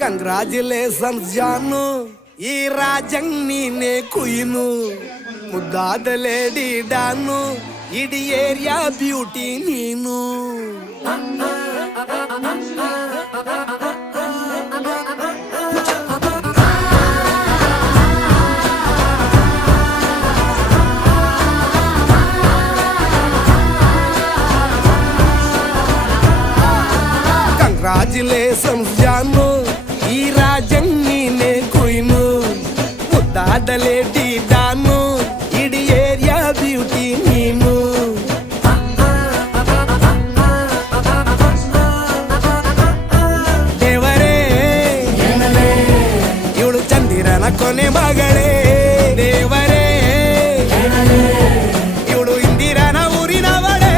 Congratulations ಜಾನು, ಈ ರಾಜಂಗ್ ನೀನೆ ಕುಯ್ನು, ಮುದ್ದಾದ ಲೇಡಿ ಡಾನು, ಇಡೀ ಏರಿಯಾ ಬ್ಯೂಟಿ ನೀನು. ಕಂಗ್ರಾಚುಲೇಷನ್ಸ್ ಜಾನು, ಈ ರಾಜಂಗ್ ನೀನೆ ಕುಯ್ನು, ಮುದ್ದಾದ ಲೇಡಿ ಡಾನು, ಇಡೀ ಏರಿಯಾ ಬ್ಯೂಟಿ ನೀನು. ದೇವರೇ ಇವಳು ಚಂದಿರನ ಕೊನೆ ಮಗಳೇ, ದೇವರೇ ಇವಳು ಇಂದಿರನ ಊರಿನವಳೇ.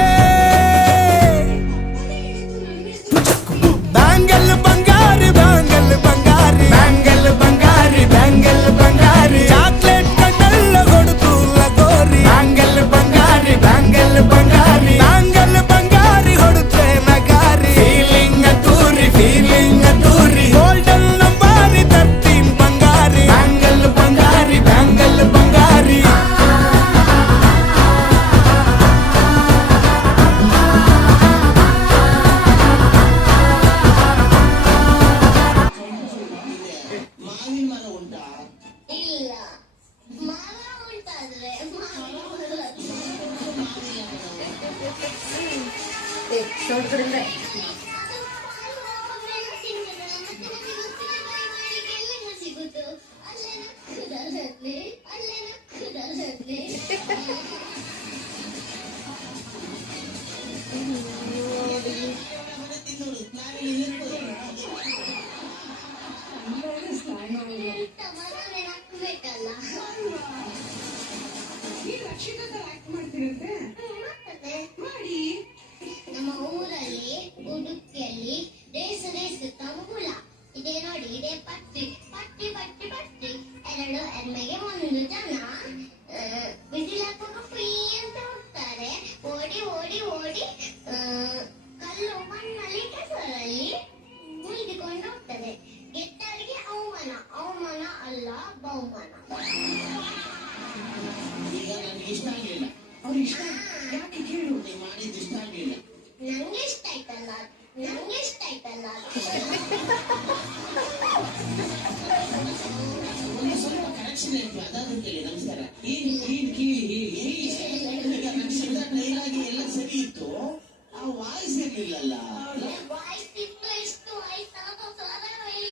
ಬ್ಯಾಂಗಲ್ ಬಂಗಾರಿ ಬ್ಯಾಂಗಲ್ ಬಂಗಾರಿ ಬ್ಯಾಂಗಲ್ ಬಂಗಾರಿ ಬ್ಯಾಂಗಲ್ ಬಂಗಾರಿ, ಚಾಕ್ಲೇಟ್ ಕಣ್ಣೆಲ್ಲ ಕೊಡುತ್ತು ಲಗೋರಿ. ಬ್ಯಾಂಗಲ್ ಬಂಗಾರಿ ಬ್ಯಾಂಗಲ್ ಬಂಗಾರಿ ಬ್ಯಾಂಗಲ್ ಬಂಗಾರಿ ಹೊಡುತ್ತೆ ನಗಾರಿ. ಫೀಲಿಂಗ್ ಅದ್ದೂರಿ ಗೋಲ್ಡನ್ ನಂಬಾರಿ 13 ಬಂಗಾರಿ. ಬ್ಯಾಂಗಲ್ ಬಂಗಾರಿ ಬ್ಯಾಂಗಲ್ ಬಂಗಾರಿ. ಇಲ್ಲ ಮಾವ ಉಂಟಾದ್ರೆ ಸಿಗುತ್ತು ಅಲ್ಲೇ ನಕ್ಕುದಲ್ಲೇ ಬೇಕಲ್ಲ. ನಮ್ಮ ಊರಲ್ಲಿ ಉಡುಪಿಯಲ್ಲಿ ರೇಸು ತಂಗುಳ ಇದೆ ನೋಡಿ, ಇದೆ ಪಟ್ಟಿ ಪಟ್ಟಿ ಪಟ್ಟಿ ಪಟ್ಟಿ, 2 ಎಮ್ಮೆಗೆ 1 ಜನ. ಬಿಸಿಲಾಗುವಾಗ ಫ್ರೀ ಅಂತ ಹೋಗ್ತಾರೆ, ಓಡಿ ಓಡಿ ಓಡಿ ಕಲ್ಲು ಮಣ್ಣಲ್ಲಿ ಕೆಸರಲ್ಲಿ ಮುಗಿದುಕೊಂಡು ಹೋಗ್ತದೆ. ಗೆದ್ದವರಿಗೆ ಅವಮಾನ, ಅವಮಾನ ಅಲ್ಲ ಬಹುಮಾನ. ಈಗ ನನಗೆ ಇಷ್ಟ ಆಗಿಲ್ಲ.